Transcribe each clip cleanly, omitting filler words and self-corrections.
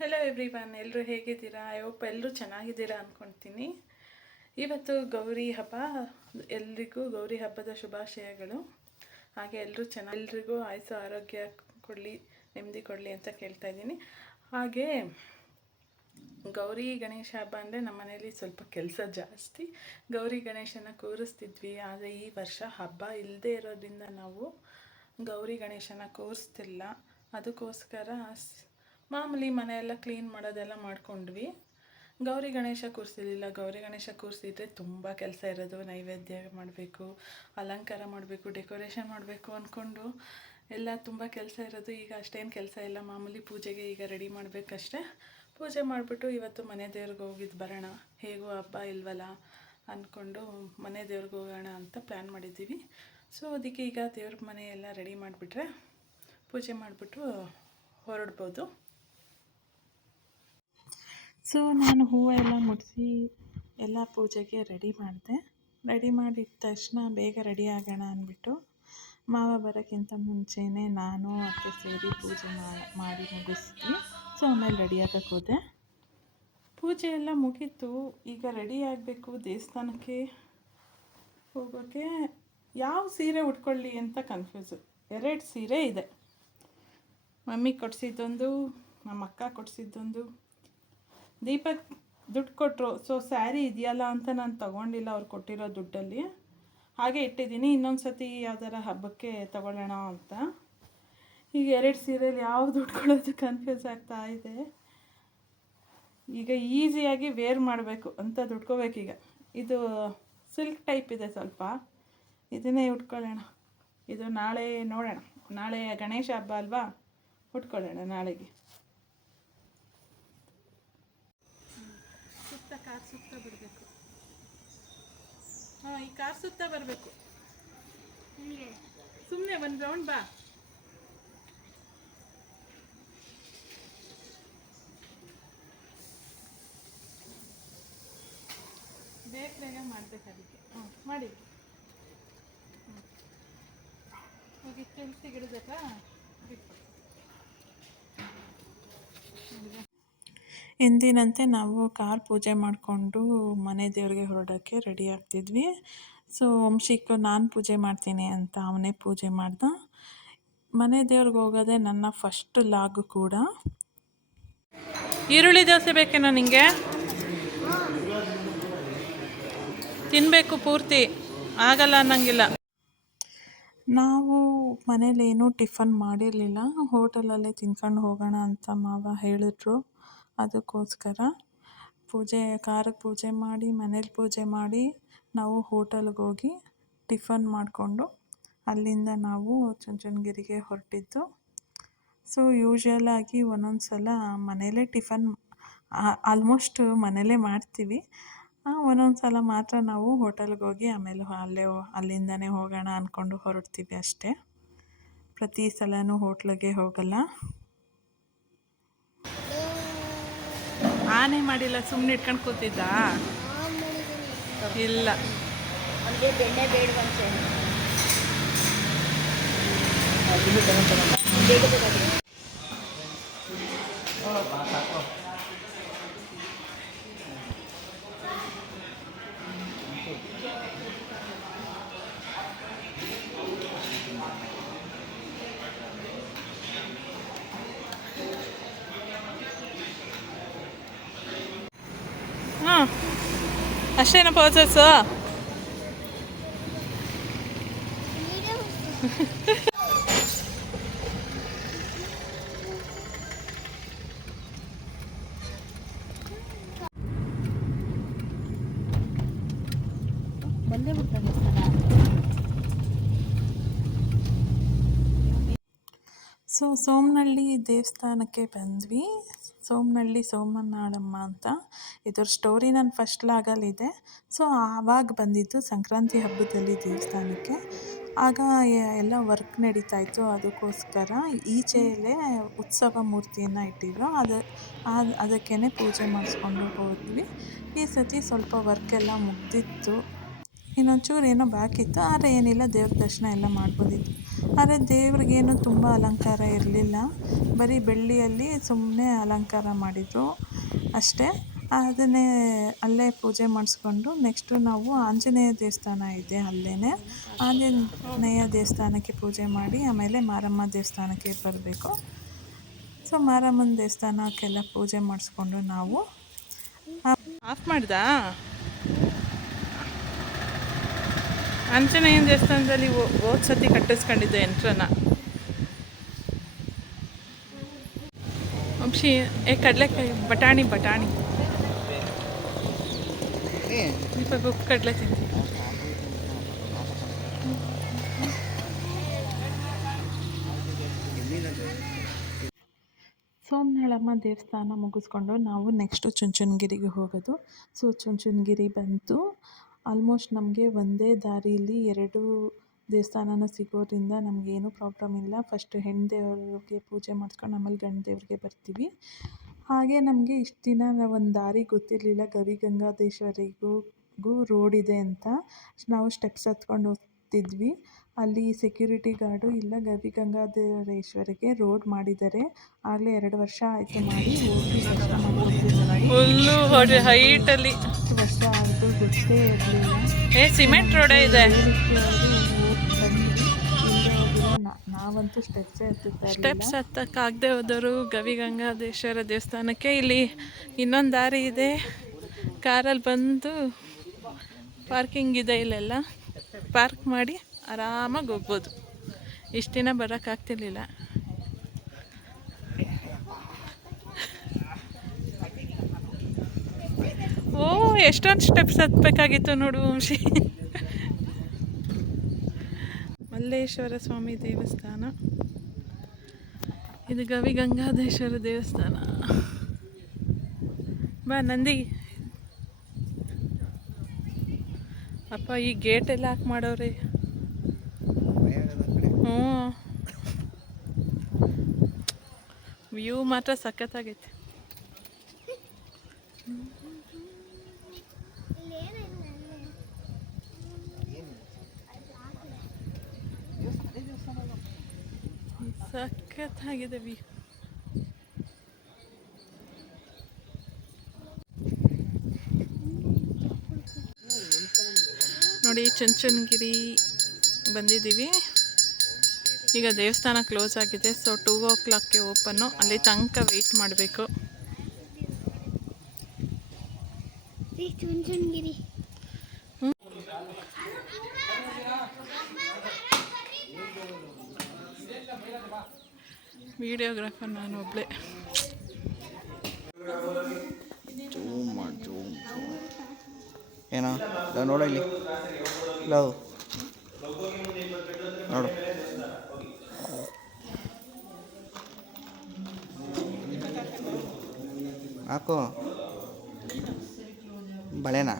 Hello everyone, ಎಲ್ಲರೂ ಹೇಗಿದ್ದೀರಾ? I hope ಎಲ್ಲರೂ ಚೆನ್ನಾಗಿದ್ದೀರಾ ಅಂದ್ಕೊಳ್ತೀನಿ. ಇವತ್ತು ಗೌರಿ ಹಬ್ಬ. ಎಲ್ರಿಗೂ ಗೌರಿ ಹಬ್ಬದ ಶುಭಾಶಯಗಳು. ಹಾಗೆ ಎಲ್ರಿಗೂ ಆಯುಸ್ಸು ಆರೋಗ್ಯ ಕೊಡಲಿ, ನೆಮ್ಮದಿ ಕೊಡಲಿ ಅಂತ ಕೇಳ್ತಾ ಇದ್ದೀನಿ. ಹಾಗೆ ಗೌರಿ ಗಣೇಶ ಹಬ್ಬ ಅಂದರೆ ನಮ್ಮ ಮನೇಲಿ ಸ್ವಲ್ಪ ಕೆಲಸ ಜಾಸ್ತಿ. ಗೌರಿ ಗಣೇಶನ ಕೂರಿಸ್ತಿದ್ವಿ, ಆದರೆ ಈ ವರ್ಷ ಹಬ್ಬ ಇಲ್ಲದೆ ಇರೋದ್ರಿಂದ ನಾವು ಗೌರಿ ಗಣೇಶನ ಕೂರಿಸ್ತಿಲ್ಲ. ಅದಕ್ಕೋಸ್ಕರ ಮಾಮೂಲಿ ಮನೆಯೆಲ್ಲ ಕ್ಲೀನ್ ಮಾಡೋದೆಲ್ಲ ಮಾಡ್ಕೊಂಡ್ವಿ. ಗೌರಿ ಗಣೇಶ ಕೂರಿಸಿರಲಿಲ್ಲ. ಗೌರಿ ಗಣೇಶ ಕೂರಿಸಿದ್ರೆ ತುಂಬ ಕೆಲಸ ಇರೋದು. ನೈವೇದ್ಯ ಮಾಡಬೇಕು, ಅಲಂಕಾರ ಮಾಡಬೇಕು, ಡೆಕೋರೇಷನ್ ಮಾಡಬೇಕು ಅಂದ್ಕೊಂಡು ಎಲ್ಲ ತುಂಬ ಕೆಲಸ ಇರೋದು. ಈಗ ಅಷ್ಟೇನು ಕೆಲಸ ಇಲ್ಲ. ಮಾಮೂಲಿ ಪೂಜೆಗೆ ಈಗ ರೆಡಿ ಮಾಡಬೇಕಷ್ಟೆ. ಪೂಜೆ ಮಾಡಿಬಿಟ್ಟು ಇವತ್ತು ಮನೆ ದೇವ್ರಿಗೆ ಹೋಗಿದ್ದು ಬರೋಣ, ಹೇಗೋ ಹಬ್ಬ ಇಲ್ವಲ್ಲ ಅಂದ್ಕೊಂಡು ಮನೆ ದೇವ್ರಿಗೆ ಹೋಗೋಣ ಅಂತ ಪ್ಲ್ಯಾನ್ ಮಾಡಿದ್ದೀವಿ. ಸೊ ಅದಕ್ಕೆ ಈಗ ದೇವ್ರ ಮನೆ ಎಲ್ಲ ರೆಡಿ ಮಾಡಿಬಿಟ್ರೆ ಪೂಜೆ ಮಾಡಿಬಿಟ್ಟು ಹೊರಡ್ಬೋದು. ಸೊ ನಾನು ಹೂವೆಲ್ಲ ಮುಡಿಸಿ ಎಲ್ಲ ಪೂಜೆಗೆ ರೆಡಿ ಮಾಡಿದ ತಕ್ಷಣ ಬೇಗ ರೆಡಿ ಆಗೋಣ ಅಂದ್ಬಿಟ್ಟು ಮಾವ ಬರೋಕ್ಕಿಂತ ಮುಂಚೆನೇ ನಾನು ಅತ್ತೆ ಸೇರಿ ಪೂಜೆ ಮಾಡಿ ಮುಗಿಸ್ತೀವಿ. ಸೊ ಆಮೇಲೆ ರೆಡಿ ಆಗೋಕ್ಕೆ ಹೋದೆ. ಪೂಜೆ ಎಲ್ಲ ಮುಗೀತು. ಈಗ ರೆಡಿ ಆಗಬೇಕು ದೇವಸ್ಥಾನಕ್ಕೆ ಹೋಗೋಕ್ಕೆ. ಯಾವ ಸೀರೆ ಉಟ್ಕೊಳ್ಳಿ ಅಂತ ಕನ್ಫ್ಯೂಸು. 2 ಸೀರೆ ಇದೆ. ಮಮ್ಮಿ ಕೊಡಿಸಿದ್ದೊಂದು, ನಮ್ಮ ಅಕ್ಕ ಕೊಡಿಸಿದ್ದೊಂದು. ದೀಪಕ್ ದುಡ್ಡು ಕೊಟ್ಟರು. ಸೊ ಸ್ಯಾರಿ ಇದೆಯಲ್ಲ ಅಂತ ನಾನು ತೊಗೊಂಡಿಲ್ಲ ಅವ್ರು ಕೊಟ್ಟಿರೋ ದುಡ್ಡಲ್ಲಿ, ಹಾಗೆ ಇಟ್ಟಿದ್ದೀನಿ. ಇನ್ನೊಂದು ಸತಿ ಯಾವ್ದಾರ ಹಬ್ಬಕ್ಕೆ ತೊಗೊಳ್ಳೋಣ ಅಂತ. ಈಗ 2 ಸೀರೆಯಲ್ಲಿ ಯಾವ್ದು ಉಟ್ಕೊಳ್ಳೋದು ಕನ್ಫ್ಯೂಸ್ ಆಗ್ತಾ ಇದೆ. ಈಗ ಈಸಿಯಾಗಿ ವೇರ್ ಮಾಡಬೇಕು ಅಂತ ದುಡ್ಕೋಬೇಕೀಗ. ಇದು ಸಿಲ್ಕ್ ಟೈಪ್ ಇದೆ ಸ್ವಲ್ಪ, ಇದನ್ನೇ ಉಟ್ಕೊಳ್ಳೋಣ. ಇದು ನಾಳೆ ನೋಡೋಣ. ನಾಳೆ ಗಣೇಶ ಹಬ್ಬ ಅಲ್ವಾ, ಉಟ್ಕೊಳ್ಳೋಣ ನಾಳೆಗೆ. ಕಾರ್ ಸುತ್ತ ಬರಬೇಕು. ಈ ಕಾರ್ ಸುತ್ತ ಬರಬೇಕು. ಸುಮ್ಮನೆ ಒಂದು ರೌಂಡ್ ಬಾ. ಬೇಗ ಮಾಡಬೇಕು ಅದಕ್ಕೆ. ಮಾಡಿ ಹೋಗಿ ತುಳಸಿ ಗಿಡದಕ್ಕ ಬಿಟ್ಟು. ಎಂದಿನಂತೆ ನಾವು ಕಾರ್ ಪೂಜೆ ಮಾಡಿಕೊಂಡು ಮನೆ ದೇವ್ರಿಗೆ ಹೊರಡೋಕ್ಕೆ ರೆಡಿ ಆಗ್ತಿದ್ವಿ. ಸೊ ವಂಶಿಕ್ ನಾನು ಪೂಜೆ ಮಾಡ್ತೀನಿ ಅಂತ ಅವನೇ ಪೂಜೆ ಮಾಡ್ದ. ಮನೆ ದೇವ್ರಿಗೆ ಹೋಗೋದೇ ನನ್ನ ಫಸ್ಟ್ ಲಾಗ್ ಕೂಡ. ಈರುಳ್ಳಿ ದೋಸೆ ಬೇಕೇನೋ ನಿಮಗೆ? ತಿನ್ನಬೇಕು ಪೂರ್ತಿ, ಆಗಲ್ಲ ಅನ್ನಂಗಿಲ್ಲ. ನಾವು ಮನೇಲೇನೂ ಟಿಫನ್ ಮಾಡಿರಲಿಲ್ಲ, ಹೋಟೆಲಲ್ಲೇ ತಿನ್ಕೊಂಡು ಹೋಗೋಣ ಅಂತ ಮಾವ ಹೇಳಿದ್ರು. ಅದಕ್ಕೋಸ್ಕರ ಕಾರಿಗೆ ಪೂಜೆ ಮಾಡಿ, ಮನೇಲಿ ಪೂಜೆ ಮಾಡಿ ನಾವು ಹೋಟೆಲ್ಗೆ ಹೋಗಿ ಟಿಫನ್ ಮಾಡಿಕೊಂಡು ಅಲ್ಲಿಂದ ನಾವು ಚುಂಚನಗಿರಿಗೆ ಹೊರಟಿದ್ದು. ಸೊ ಯೂಶ್ವಲಾಗಿ ಒಂದೊಂದು ಸಲ ಮನೇಲೇ ಟಿಫನ್ ಆಲ್ಮೋಸ್ಟ್ ಮನೇಲೇ ಮಾಡ್ತೀವಿ. ಒಂದೊಂದು ಸಲ ಮಾತ್ರ ನಾವು ಹೋಟೆಲ್ಗೆ ಹೋಗಿ ಆಮೇಲೆ ಅಲ್ಲಿಂದನೇ ಹೋಗೋಣ ಅಂದ್ಕೊಂಡು ಹೊರಡ್ತೀವಿ ಅಷ್ಟೇ. ಪ್ರತಿ ಸಲನೂ ಹೋಟ್ಲಿಗೆ ಹೋಗಲ್ಲ. ಆನೆ ಮಾಡಿಲ್ಲ, ಸುಮ್ಮನೆ ಇಟ್ಕೊಂಡು ಕೂತಿದ್ದ. ಇಲ್ಲ ಬೆಣ್ಣೆ ಬೇಡವಂತೆ. ಅಷ್ಟೇನ ಪೋಸಸ್ಸು? ಬಂದೇ ಬಿಡ್ತಾನೆ. ಸೊ ಸೋಮನಹಳ್ಳಿ ದೇವಸ್ಥಾನಕ್ಕೆ ಬಂದ್ವಿ. ಸೋಮನಹಳ್ಳಿ ಸೋಮನಾಳಮ್ಮ ಅಂತ ಇದ್ರ ಸ್ಟೋರಿ ನನ್ನ ಫಸ್ಟ್ ಲಾಗಲ್ಲಿದೆ. ಸೊ ಆವಾಗ ಬಂದಿದ್ದು ಸಂಕ್ರಾಂತಿ ಹಬ್ಬದಲ್ಲಿ ದೇವಸ್ಥಾನಕ್ಕೆ. ಆಗ ಎಲ್ಲ ವರ್ಕ್ ನಡೀತಾಯಿತ್ತು. ಅದಕ್ಕೋಸ್ಕರ ಈಚೆಯಲ್ಲೇ ಉತ್ಸವ ಮೂರ್ತಿಯನ್ನು ಇಟ್ಟಿದ್ರು. ಅದಕ್ಕೇ ಪೂಜೆ ಮಾಡಿಸ್ಕೊಂಡು ಹೋದ್ವಿ. ಈ ಸತಿ ಸ್ವಲ್ಪ ವರ್ಕೆಲ್ಲ ಮುಗ್ದಿತ್ತು. ಇನ್ನೊಂಚೂರು ಏನೋ ಬಾಕಿತ್ತು, ಆದರೆ ಏನಿಲ್ಲ, ದೇವ್ರ ದರ್ಶನ ಎಲ್ಲ ಮಾಡ್ಬೋದಿತ್ತು. ಆದರೆ ದೇವ್ರಿಗೇನು ತುಂಬ ಅಲಂಕಾರ ಇರಲಿಲ್ಲ, ಬರೀ ಬೆಳ್ಳಿಯಲ್ಲಿ ಸುಮ್ಮನೆ ಅಲಂಕಾರ ಮಾಡಿದರು ಅಷ್ಟೇ. ಅದನ್ನೇ ಅಲ್ಲೇ ಪೂಜೆ ಮಾಡಿಸ್ಕೊಂಡು ನೆಕ್ಸ್ಟು ನಾವು ಆಂಜನೇಯ ದೇವಸ್ಥಾನ ಇದೆ ಅಲ್ಲೇ, ಆಂಜನೇಯ ದೇವಸ್ಥಾನಕ್ಕೆ ಪೂಜೆ ಮಾಡಿ ಆಮೇಲೆ ಮಾರಮ್ಮ ದೇವಸ್ಥಾನಕ್ಕೆ ಬರಬೇಕು. ಸೊ ಮಾರಮ್ಮನ ದೇವಸ್ಥಾನಕ್ಕೆಲ್ಲ ಪೂಜೆ ಮಾಡಿಸ್ಕೊಂಡು ನಾವು ಆಫ್ ಮಾಡ್ದಾ. ಆಂಜನೇಯನ ದೇವಸ್ಥಾನದಲ್ಲಿ ಹೋದ ಸತಿ ಕಟ್ಟಿಸ್ಕೊಂಡಿದ್ದೆ ಎಂಟ್ರನ್ನ. ವಂಶಿ ಕಡಲೆಕಾಯಿ ಬಟಾಣಿ ಇವಾಗ ಉಪ್ಪು ಕಡಲೆ ತಿಂತೀನಿ. ಸೋಮನಳ್ಳಮ್ಮ ದೇವಸ್ಥಾನ ಮುಗಿಸ್ಕೊಂಡು ನಾವು ನೆಕ್ಸ್ಟು ಚುಂಚನಗಿರಿಗೆ ಹೋಗೋದು. ಸೊ ಚುಂಚನಗಿರಿ ಬಂತು. ಆಲ್ಮೋಸ್ಟ್ ನಮಗೆ ಒಂದೇ ದಾರಿಯಲ್ಲಿ 2 ದೇವಸ್ಥಾನನೂ ಸಿಗೋದ್ರಿಂದ ನಮಗೇನು ಪ್ರಾಬ್ಲಮ್ ಇಲ್ಲ. ಫಸ್ಟು ಹೆಣ್ಣು ದೇವ್ರಿಗೆ ಪೂಜೆ ಮಾಡಿಸ್ಕೊಂಡು ಆಮೇಲೆ ಗಂಡು ದೇವ್ರಿಗೆ ಬರ್ತೀವಿ. ಹಾಗೆ ನಮಗೆ ಇಷ್ಟು ದಿನ ಒಂದು ದಾರಿ ಗೊತ್ತಿರಲಿಲ್ಲ, ಗವಿಗಂಗಾಧರೇಶ್ವರಿಗೂ ರೋಡ್ ಇದೆ ಅಂತ. ನಾವು ಸ್ಟೆಪ್ಸ್ ಹತ್ಕೊಂಡು ಹೋಗ್ತಿದ್ವಿ. ಅಲ್ಲಿ ಸೆಕ್ಯೂರಿಟಿ ಗಾರ್ಡು ಇಲ್ಲ, ಗವಿಗಂಗಾಧರೇಶ್ವರಿಗೆ ರೋಡ್ ಮಾಡಿದ್ದಾರೆ, ಆಗಲೇ 2 ವರ್ಷ ಆಯಿತು ಮಾಡಿ, ಹೋಗಿ ದರ್ಶನ ಮಾಡ್ಕೊಳ್ತೀವಿ. ಫುಲ್ಲು ಹೈಟಲ್ಲಿ ವರ್ಷ ಆದರೂ ಗೊತ್ತೇ ಇರಲಿಲ್ಲ. ಸಿಮೆಂಟ್ ರೋಡೇ ಇದೆ. ನಾವಂತೂ ಸ್ಟೆಪ್ಸ್ ಹತ್ತಕ್ಕಾಗದೆ ಹೋದವರು ಗವಿಗಂಗಾಧರೇಶ್ವರ ದೇವಸ್ಥಾನಕ್ಕೆ ಇಲ್ಲಿ ಇನ್ನೊಂದು ದಾರಿ ಇದೆ. ಕಾರಲ್ಲಿ ಬಂದು ಪಾರ್ಕಿಂಗ್ ಇದೆ, ಇಲ್ಲೆಲ್ಲ ಪಾರ್ಕ್ ಮಾಡಿ ಆರಾಮಾಗಿ ಹೋಗ್ಬೋದು. ಇಷ್ಟು ದಿನ ಬರೋಕ್ಕಾಗ್ತಿರ್ಲಿಲ್ಲ. ಓ ಎಷ್ಟೊಂದು ಸ್ಟೆಪ್ಸ್ ಹತ್ತಬೇಕಾಗಿತ್ತು ನೋಡು ವಂಶಿ. ಮಲ್ಲೇಶ್ವರ ಸ್ವಾಮಿ ದೇವಸ್ಥಾನ ಇದು, ಗವಿಗಂಗಾಧರೇಶ್ವರ ದೇವಸ್ಥಾನ. ಬಾ ನಂದಿ. ಅಪ್ಪ ಈ ಗೇಟೆಲ್ಲ ಹಾಕಿ ಮಾಡೋರೆ. ವ್ಯೂ ಮಾತ್ರ ಸಖತ್ತಾಗೈತೆ. ಸಖತ್ತಾಗಿದೆ ವ್ಯೂ. ನೋಡಿ ಚುಂಚನಗಿರಿ ಬಂದಿದ್ದೀವಿ. ಈಗ ದೇವಸ್ಥಾನ ಕ್ಲೋಸ್ ಆಗಿದೆ. So 2 o'clock open. ಅಲ್ಲಿ ತನಕ ವೆಯ್ಟ್ ಮಾಡಬೇಕು. ಚುಂಚನಗಿರಿ ವಿಡಿಯೋಗ್ರಾಫರ್ ನಾನು ಒಬ್ಳೆ. ಏನೋ ನೋಡ ಇಲ್ಲಿ ಲವ್ ನೋಡು. ಹಾಕೋ ಬಳೆನಾ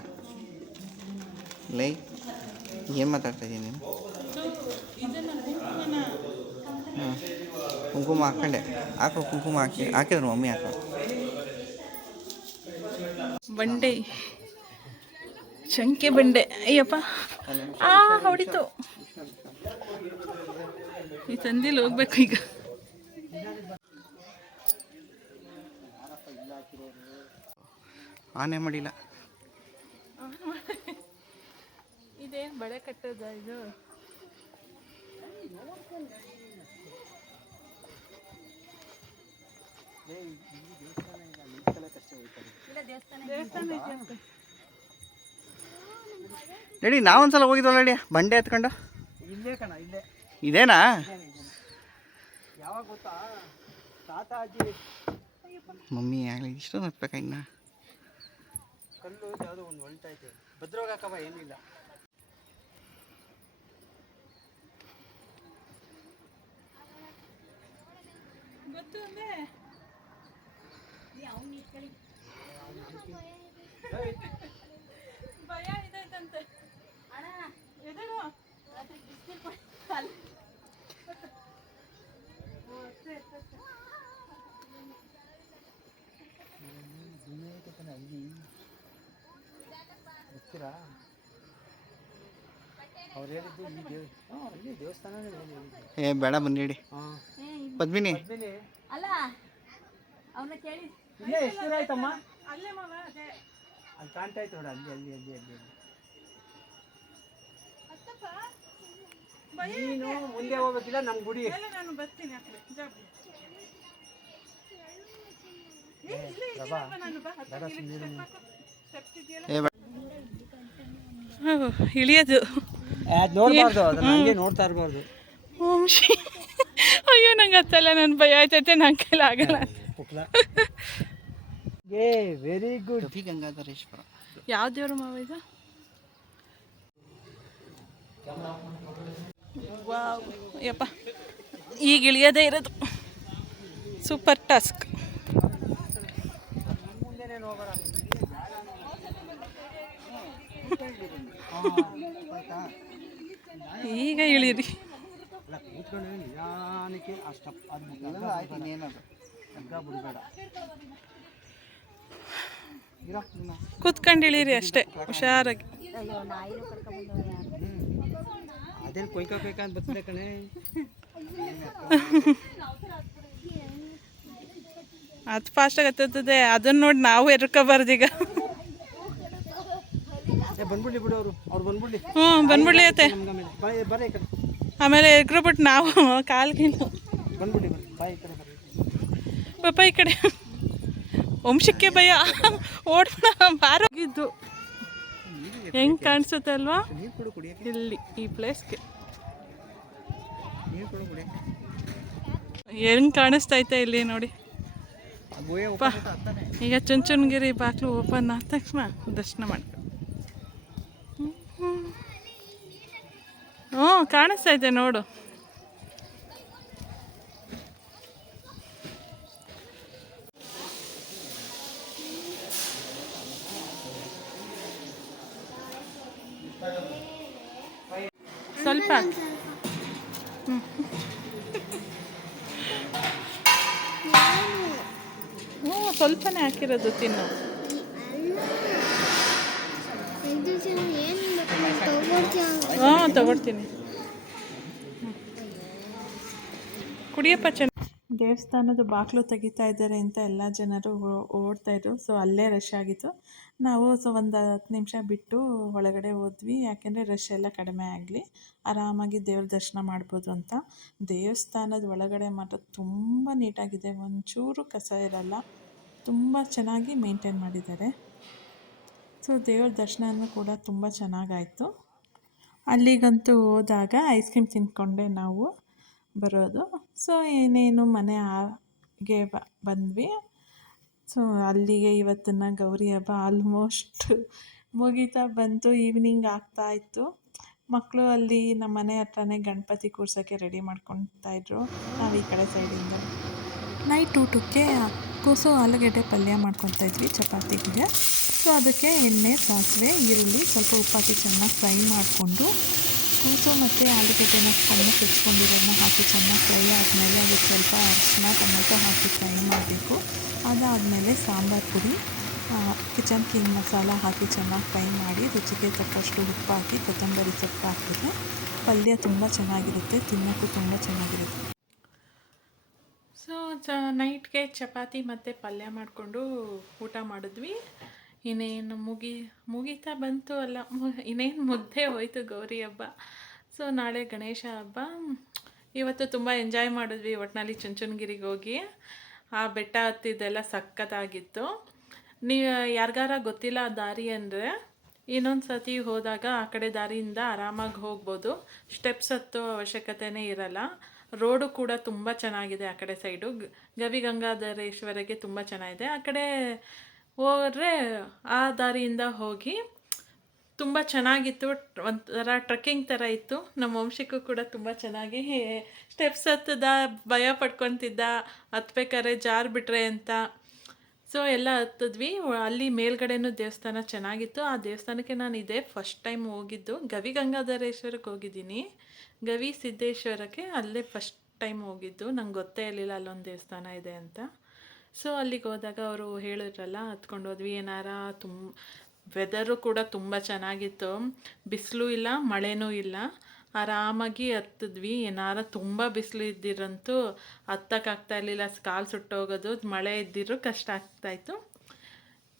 ಲೈ. ಏನು ಮಾತಾಡ್ತಾ ಇದ್ದೀನಿ ನೀನು? ಹಾಂ ಕುಂಕುಮ ಹಾಕ್ಕೊಂಡೆ. ಹಾಕೋ ಕುಂಕುಮ ಹಾಕಿದ್ರು ಮಮ್ಮಿ. ಹಾಕೋ ಬಂಡೆ, ಶಂಕೆ ಬಂಡೆ. ಅಯ್ಯಪ್ಪ ಹೊಡಿತು. ಈ ಸಂದಿಲಿ ಹೋಗ್ಬೇಕು ಈಗ. ಆನೆ ಮಾಡಿಲ್ಲ. ಇದೇ ಬಳೆ ಕಟ್ಟೋದ ಇದು? ನಡಿ, ನಾವೊಂದ್ಸಲ ಹೋಗಿದ್ವಲ್ಲ ನಡಿ, ಬಂಡೆ ಎತ್ಕೊಂಡು. ಇಲ್ಲೇ ಕಣ, ಇಲ್ಲೇ ಇದೇನಾ? ಯಾವಾಗ ಗೊತ್ತಾ, ತಾತ ಅಜ್ಜಿ ಮಮ್ಮಿ ಆಗಲಿ ಇಷ್ಟೊಂದು ಹತ್ಬೇಕಾಗಿನ್ನ. ಕಲ್ಲು ಯಾವುದೋ ಒಂದು ಹೊಲ್ಟೈತೆ, ಭದ್ರವಾಗಿ ಹಾಕವ, ಏನಿಲ್ಲ. ಗೊತ್ತು ಅಂದ್ರೆ ಭಯ ಇದಾಯ್ತಂತೆ. ಎದುರು ಗೊತ್ತೀರಾ? ಅವ್ರು ಹೇಳಿದ್ದು ಅಲ್ಲಿ ದೇವಸ್ಥಾನನೇ ಹೇಳಿದ್ದು. ಏ ಬೇಡ ಬಂದಿಡಿ ಹಾಂ ಪದ್ಮಿನಿ. ಅಲ್ಲ ಅವನ್ನ ಕೇಳಿ ಇಲ್ಲೇ ಎಷ್ಟು ದೂರ ಆಯ್ತಮ್ಮ? ಅಲ್ಲೇ ಮಾವ ಅದೇ ಅಲ್ಲಿ ಕಾಣ್ತಾ ಇತ್ತು ನೋಡು, ಅಲ್ಲಿ ನೀನು ಮುಂದೆ ಹೋಗೋದಿಲ್ಲ ನಮ್ಮ ಗುಡಿ. ನಾನು ಬರ್ತೀನಿ ಆ ಕಡೆ ಜಾಬ್ ಪ್ರಭಾ ಏ ಬೇಡ. ಇಳಿಯೋದು ನೋಡ್ಬಾರ್ದು, ಅದನ್ನ ಹಂಗೆ ನೋಡ್ತಾ ಇರ್ಬಾರ್ದು. ಓಂ ಶ್ರೀ. ಅಯ್ಯೋ ನಂಗೆ ಹತ್ತಲ್ಲ, ನನ್ನ ಭಯ ಆಯ್ತೈತೆ, ನನ್ನ ಕೈಲಿ ಆಗಲ್ಲ. ಏ ವೆರಿ ಗುಡ್. ರವಿ ಗಂಗಾಧರೇಶ್ವರ ಯಾವ ದೇವರು ಮಾವ ಇದು? ವಾವ್ ಯಪ್ಪ, ಈಗ ಇಳಿಯೋದೇ ಇರೋದು ಸೂಪರ್ ಟಾಸ್ಕ್. ಈಗ ಇಳೀರಿ. ಅಲ್ಲ ಕೂತ್ಕೊಂಡು ನಿಧಾನಕ್ಕೆ ಅಷ್ಟು ಆಯ್ತು ಇನ್ನೇನದು ಅಗ್ಗ ಬಿಡಬೇಡ. ಕೂತ್ಕೊಂಡು ಇಳೀರಿ ಅಷ್ಟೇ, ಹುಷಾರಾಗಿ. ಅದೇನು ಕೊಯ್ಕೋಬೇಕ ಅಂತ ಬರ್ತದೆ ಕಣೆ. ಅದು ಫಾಸ್ಟಾಗಿ ಹತ್ತುತ್ತದೆ, ಅದನ್ನ ನೋಡಿ ನಾವು ಎರ್ಕೋಬಾರ್ದು ಈಗ. ಬಂದ್ಬಿಡ್ಲಿ ಬಿಡು, ಅವ್ರು ಬಂದ್ಬಿಡ್ಲಿ. ಹ್ಞೂ ಬಂದ್ಬಿಡ್ಲಿ ಐತೆ. ಬರೀ ಈ ಕಡೆ ಆಮೇಲೆ ಎಗ್ರುಬಿಟ್ಟು ನಾವು ಕಾಲ್ಗಿನ ಬಂದ್ಬಿಡಿ, ಬಾಯ್ ಈ ಕಡೆ ಬರ್ರಿ. ಪಾಪ ಈ ಕಡೆ ವಂಶಕ್ಕೆ ಭಯ, ಓಡ್ಬಿಡ ಬಾರೋಗಿದ್ದು. ಹೆಂಗೆ ಕಾಣಿಸುತ್ತೆ ಅಲ್ವಾ ನೀರು ಕೊಡು ಕುಡಿಯೋಕ್ಕೆ, ಇಲ್ಲಿ ಈ ಪ್ಲೇಸ್ಗೆ ನೀರು ಕೊಡು ಕುಡಿಯೋಕ್ಕೆ. ಹೆಂಗೆ ಕಾಣಿಸ್ತೈತೆ ಇಲ್ಲಿ ನೋಡಿ. ಗೋಯ ಪಾ ಈಗ ಚುಂಚನಗಿರಿ ಬಾಗಿಲು ಓಪನ್ ಆದ ತಕ್ಷಣ ದರ್ಶನ ಮಾಡ್ಕೊ. ಹ್ಞೂ ಕಾಣಿಸ್ತೈತೆ ನೋಡು. ಸ್ವಲ್ಪ ಹ್ಞೂ ಸ್ವಲ್ಪನೇ ಹಾಕಿರೋದು, ತಿನ್ನು. ಹಾಂ ತಗೊಳ್ತೀನಿ, ಕುಡಿಯಪ್ಪ. ಚೆನ್ನಾಗಿ ದೇವಸ್ಥಾನದ ಬಾಗಿಲು ತೆಗಿತಾ ಇದ್ದಾರೆ ಅಂತ ಎಲ್ಲ ಜನರು ಓಡ್ತಾಯಿದ್ರು. ಸೊ ಅಲ್ಲೇ ರಶ್ ಆಗಿತ್ತು. ನಾವು ಒಂದು 10 ನಿಮಿಷ ಬಿಟ್ಟು ಒಳಗಡೆ ಹೋದ್ವಿ, ಯಾಕೆಂದರೆ ರಶ್ ಎಲ್ಲ ಕಡಿಮೆ ಆಗಲಿ, ಆರಾಮಾಗಿ ದೇವ್ರ ದರ್ಶನ ಮಾಡ್ಬೋದು ಅಂತ. ದೇವಸ್ಥಾನದ ಒಳಗಡೆ ಮಾತ್ರ ತುಂಬ ನೀಟಾಗಿದೆ, ಒಂಚೂರು ಕಸ ಇರಲ್ಲ, ತುಂಬ ಚೆನ್ನಾಗಿ ಮೇಂಟೈನ್ ಮಾಡಿದ್ದಾರೆ. ಸೊ ದೇವ್ರ ದರ್ಶನ ಕೂಡ ತುಂಬ ಚೆನ್ನಾಗಾಯಿತು. ಅಲ್ಲಿಗಂತೂ ಹೋದಾಗ ಐಸ್ ಕ್ರೀಮ್ ತಿಂದ್ಕೊಂಡೆ ನಾವು ಬರೋದು. ಸೊ ಏನೇನು ಮನೆಗೆ ಬಂದ್ವಿ. ಸೊ ಅಲ್ಲಿಗೆ ಇವತ್ತಿನ ಗೌರಿ ಹಬ್ಬ ಆಲ್ಮೋಸ್ಟ್ ಮುಗಿತಾ ಬಂತು, ಈವ್ನಿಂಗ್ ಆಗ್ತಾಯಿತ್ತು. ಮಕ್ಕಳು ಅಲ್ಲಿ ನಮ್ಮ ಮನೆ ಹತ್ರನೇ ಗಣಪತಿ ಕೂರ್ಸೋಕ್ಕೆ ರೆಡಿ ಮಾಡ್ಕೊತಾಯಿದ್ರು. ನಾವು ಈ ಕಡೆ ಸೈಡಿಂದ ನೈಟ್ ಊಟಕ್ಕೆ ಕೂಸು ಆಲೂಗೆಡ್ಡೆ ಪಲ್ಯ ಮಾಡ್ಕೊತಾಯಿದ್ವಿ ಚಪಾತಿಗೆ. ಸೊ ಅದಕ್ಕೆ ಎಣ್ಣೆ, ಸಾಸಿವೆ, ಈರುಳ್ಳಿ, ಸ್ವಲ್ಪ ಉಪ್ಪಾಕಿ ಚೆನ್ನಾಗಿ ಫ್ರೈ ಮಾಡಿಕೊಂಡು ಕೂಸು ಮತ್ತು ಆಲೂಗೆಡ್ಡೆನ ಸಣ್ಣಕ್ಕೆ ಹೆಚ್ಕೊಂಡಿರೋದನ್ನ ಹಾಕಿ ಚೆನ್ನಾಗಿ ಫ್ರೈ ಆದಮೇಲೆ ಅದಕ್ಕೆ ಸ್ವಲ್ಪ ಅರಿಶಿನ, ಟೊಮೆಟೊ ಹಾಕಿ ಫ್ರೈ ಮಾಡಬೇಕು. ಅದಾದಮೇಲೆ ಸಾಂಬಾರು ಪುಡಿ, ಕಿಚನ್ ಕಿಂಗ್ ಮಸಾಲ ಹಾಕಿ ಚೆನ್ನಾಗಿ ಫ್ರೈ ಮಾಡಿ ರುಚಿಗೆ ತಕ್ಕಷ್ಟು ಉಪ್ಪು ಹಾಕಿ ಕೊತ್ತಂಬರಿ ಸೊಪ್ಪು ಹಾಕಿದ್ರೆ ಪಲ್ಯ ತುಂಬ ಚೆನ್ನಾಗಿರುತ್ತೆ, ತಿನ್ನೋಕ್ಕೂ ತುಂಬ ಚೆನ್ನಾಗಿರುತ್ತೆ. ಸೊ ನೈಟ್ಗೆ ಚಪಾತಿ ಮತ್ತು ಪಲ್ಯ ಮಾಡಿಕೊಂಡು ಊಟ ಮಾಡಿದ್ವಿ. ಇನ್ನೇನು ಮುಗೀತಾ ಬಂತು ಅಲ್ಲ, ಇನ್ನೇನು ಮುದ್ದೆ ಹೋಯ್ತು ಗೌರಿ ಹಬ್ಬ. ಸೊ ನಾಳೆ ಗಣೇಶ ಹಬ್ಬ. ಇವತ್ತು ತುಂಬ ಎಂಜಾಯ್ ಮಾಡಿದ್ವಿ ಒಟ್ಟಿನಲ್ಲಿ ಚುಂಚನಗಿರಿಗೆ ಹೋಗಿ. ಆ ಬೆಟ್ಟ ಹತ್ತಿದ್ದೆಲ್ಲ ಸಖತ್ತಾಗಿತ್ತು. ನೀವು ಯಾರಿಗಾರ ಗೊತ್ತಿಲ್ಲ ಆ ದಾರಿ ಅಂದರೆ ಇನ್ನೊಂದು ಸತಿ ಹೋದಾಗ ಆ ಕಡೆ ದಾರಿಯಿಂದ ಆರಾಮಾಗಿ ಹೋಗ್ಬೋದು, ಸ್ಟೆಪ್ಸ್ ಹತ್ತೋ ಅವಶ್ಯಕತೆಯೇ ಇರಲ್ಲ. ರೋಡು ಕೂಡ ತುಂಬ ಚೆನ್ನಾಗಿದೆ ಆ ಕಡೆ ಸೈಡು. ಗವಿ ಗಂಗಾಧರೇಶ್ವರಗೆ ತುಂಬ ಚೆನ್ನಾಗಿದೆ. ಆ ಕಡೆ ಹೋದರೆ ಆ ದಾರಿಯಿಂದ ಹೋಗಿ ತುಂಬ ಚೆನ್ನಾಗಿತ್ತು, ಒಂಥರ ಟ್ರೆಕ್ಕಿಂಗ್ ಥರ ಇತ್ತು. ನಮ್ಮ ವಂಶಕ್ಕೂ ಕೂಡ ತುಂಬ ಚೆನ್ನಾಗಿ ಸ್ಟೆಪ್ಸ್ ಹತ್ತದ ಭಯ ಪಡ್ಕೊತಿದ್ದ, ಹತ್ಬೇಕಾದ್ರೆ ಜಾರು ಬಿಟ್ರೆ ಅಂತ. ಸೊ ಎಲ್ಲ ಹತ್ತಿದ್ವಿ. ಅಲ್ಲಿ ಮೇಲ್ಗಡೆನೂ ದೇವಸ್ಥಾನ ಚೆನ್ನಾಗಿತ್ತು. ಆ ದೇವಸ್ಥಾನಕ್ಕೆ ನಾನು ಇದೇ ಫಸ್ಟ್ ಟೈಮ್ ಹೋಗಿದ್ದು. ಗವಿ ಗಂಗಾಧರೇಶ್ವರಕ್ಕೆ ಹೋಗಿದ್ದೀನಿ, ಗವಿ ಸಿದ್ದೇಶ್ವರಕ್ಕೆ ಅಲ್ಲೇ ಫಸ್ಟ್ ಟೈಮ್ ಹೋಗಿದ್ದು. ನಂಗೆ ಗೊತ್ತೇ ಇರಲಿಲ್ಲ ಅಲ್ಲೊಂದು ದೇವಸ್ಥಾನ ಇದೆ ಅಂತ. ಸೊ ಅಲ್ಲಿಗೆ ಹೋದಾಗ ಅವರು ಹೇಳಿದ್ರಲ್ಲ, ಹತ್ಕೊಂಡು ಹೋದ್ವಿ. ಏನಾರ ವೆದರು ಕೂಡ ತುಂಬ ಚೆನ್ನಾಗಿತ್ತು, ಬಿಸಿಲು ಇಲ್ಲ ಮಳೆನೂ ಇಲ್ಲ, ಆರಾಮಾಗಿ ಹತ್ತಿದ್ವಿ. ಏನಾರ ತುಂಬ ಬಿಸಿಲು ಇದ್ದಿರಂತೂ ಹತ್ತಕ್ಕಾಗ್ತಾ ಇರಲಿಲ್ಲ, ಕಾಲು ಸುಟ್ಟೋಗೋದು, ಮಳೆ ಇದ್ದಿರೋ ಕಷ್ಟ ಆಗ್ತಾಯಿತ್ತು.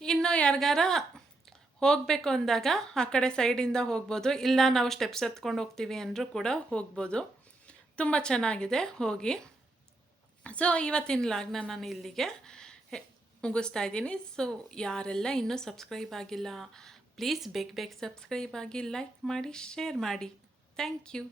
ಇನ್ನು ಯಾರಿಗಾರ ಹೋಗಬೇಕು ಅಂದಾಗ ಆ ಕಡೆ ಸೈಡಿಂದ ಹೋಗ್ಬೋದು, ಇಲ್ಲ ನಾವು ಸ್ಟೆಪ್ಸ್ ಹತ್ಕೊಂಡು ಹೋಗ್ತೀವಿ ಅಂದರೂ ಕೂಡ ಹೋಗ್ಬೋದು. ತುಂಬ ಚೆನ್ನಾಗಿದೆ, ಹೋಗಿ. ಸೊ ಇವತ್ತಿನ ಲಾಗ್ನ ನಾನು ಇಲ್ಲಿಗೆ ಮುಗಿಸ್ತಾ ಇದ್ದೀನಿ. ಸೊ ಯಾರೆಲ್ಲ ಇನ್ನೂ ಸಬ್ಸ್ಕ್ರೈಬ್ ಆಗಿಲ್ಲ, ಪ್ಲೀಸ್ ಬೇಗ ಸಬ್ಸ್ಕ್ರೈಬ್ ಆಗಿ, ಲೈಕ್ ಮಾಡಿ, ಶೇರ್ ಮಾಡಿ. Thank you.